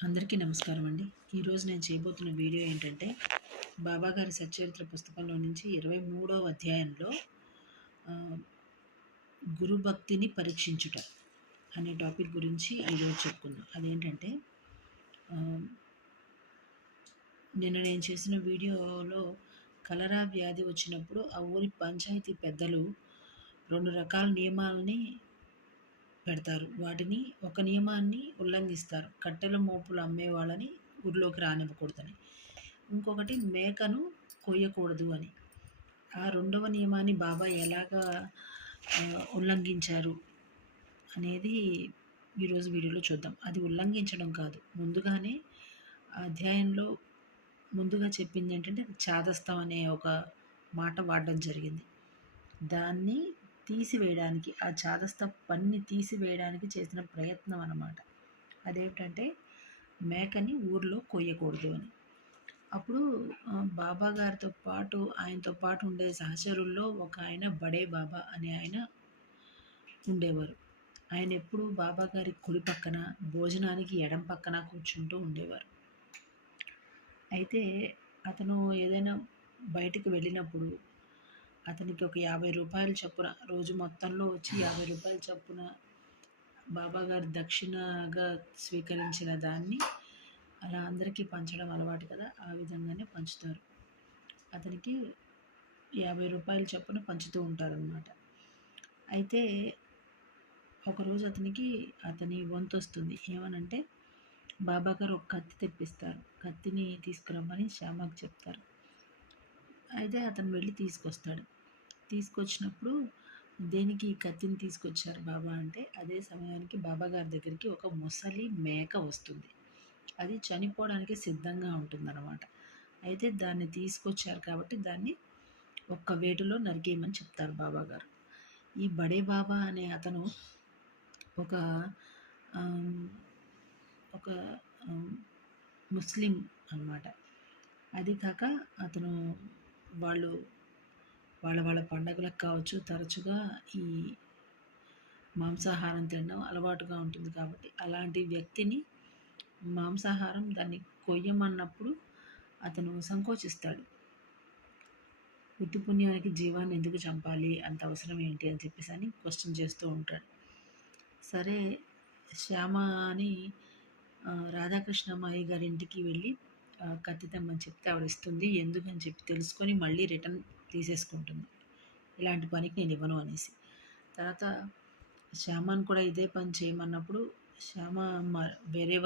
అందరికీ నమస్కారం అండి. ఈరోజు నేను చేయబోతున్న వీడియో ఏంటంటే, బాబాగారి సచ్చరిత్ర పుస్తకంలో నుంచి 23వ అధ్యాయంలో ఆహ్, గురుభక్తిని పరీక్షించుట అనే టాపిక్ గురించి ఈరోజు చెప్పుకుందాం. అదేంటంటే ఆహ్, నిన్న నేను చేసిన వీడియోలో కలరా వ్యాధి వచ్చినప్పుడు ఆ ఊరి పంచాయతీ పెద్దలు 2 రకాల నియమాలని పెడతారు. వాటిని ఒక నియమాన్ని ఉల్లంఘిస్తారు. కట్టెల మోపులు అమ్మే వాళ్ళని ఊర్లోకి రానివ్వకూడదని. ఇంకొకటి మేకను కొయ్యకూడదు అని. ఆ రెండవ నియమాన్ని బాబా ఎలాగా ఉల్లంఘించారు అనేది ఈరోజు వీడియోలో చూద్దాం. అది ఉల్లంఘించడం కాదు. ముందుగానే ఆ అధ్యాయంలో ముందుగా చెప్పింది ఏంటంటే చాదస్తం అనే ఒక మాట వాడడం జరిగింది. దాన్ని తీసివేయడానికి, ఆ చాదస్త పనిని తీసివేయడానికి చేసిన ప్రయత్నం అన్నమాట. అదేమిటంటే మేకని ఊర్లో కొయ్యకూడదు అని. అప్పుడు బాబా గారితో పాటు ఆయనతో పాటు ఉండే సహచరుల్లో ఒక ఆయన బడే బాబా అనే ఆయన ఉండేవారు. ఆయన ఎప్పుడు బాబా గారి కుడి పక్కన, భోజనానికి ఎడం పక్కన కూర్చుంటూ ఉండేవారు. అయితే అతను ఏదైనా బయటికి వెళ్ళినప్పుడు అతనికి ఒక రూ. 50 చొప్పున రోజు మొత్తంలో వచ్చి రూ. 50 చొప్పున బాబాగారు దక్షిణగా స్వీకరించిన దాన్ని అలా అందరికీ పంచడం అలవాటు కదా, ఆ విధంగానే పంచుతారు. అతనికి రూ. 50 చొప్పున పంచుతూ ఉంటారనమాట. అయితే ఒకరోజు అతని వంతు వస్తుంది. ఏమనంటే బాబాగారు ఒక కత్తి తెప్పిస్తారు. కత్తిని తీసుకురమ్మని శ్యామకు చెప్తారు. అయితే అతను వెళ్ళి తీసుకొస్తాడు. తీసుకొచ్చినప్పుడు దేనికి ఈ కత్తిని తీసుకొచ్చారు బాబా అంటే, అదే సమయానికి బాబా గారి దగ్గరికి ఒక ముసలి మేక వస్తుంది. అది చనిపోవడానికి సిద్ధంగా ఉంటుందన్నమాట. అయితే దాన్ని తీసుకొచ్చారు కాబట్టి దాన్ని ఒక్క వేటులో నరికేయమని చెప్తారు బాబా గారు. ఈ బడే బాబా అనే అతను ఒక ఒక ముస్లిం అన్నమాట. అది కాక అతను వాళ్ళ వాళ్ళ పండగలకు కావచ్చు తరచుగా ఈ మాంసాహారం తినడం అలవాటుగా ఉంటుంది కాబట్టి అలాంటి వ్యక్తిని మాంసాహారం దాన్ని కొయ్యమన్నప్పుడు అతను సంకోచిస్తాడు. ఉత్తి పుణ్యానికి జీవాన్ని ఎందుకు చంపాలి, అంత అవసరం ఏంటి అని చెప్పేసి అని క్వశ్చన్ చేస్తూ ఉంటాడు. సరే శ్యామ అని రాధాకృష్ణమ్మాయి గారి ఇంటికి వెళ్ళి కత్తి తెమ్మని చెప్తే ఆవిడ ఇస్తుంది. ఎందుకని చెప్పి తెలుసుకొని మళ్ళీ రిటర్న్ తీసేసుకుంటుంది. ఇలాంటి పనికి నేను ఇవ్వను అనేసి. తర్వాత శ్యామను కూడా ఇదే పని చేయమన్నప్పుడు శ్యామ వేరే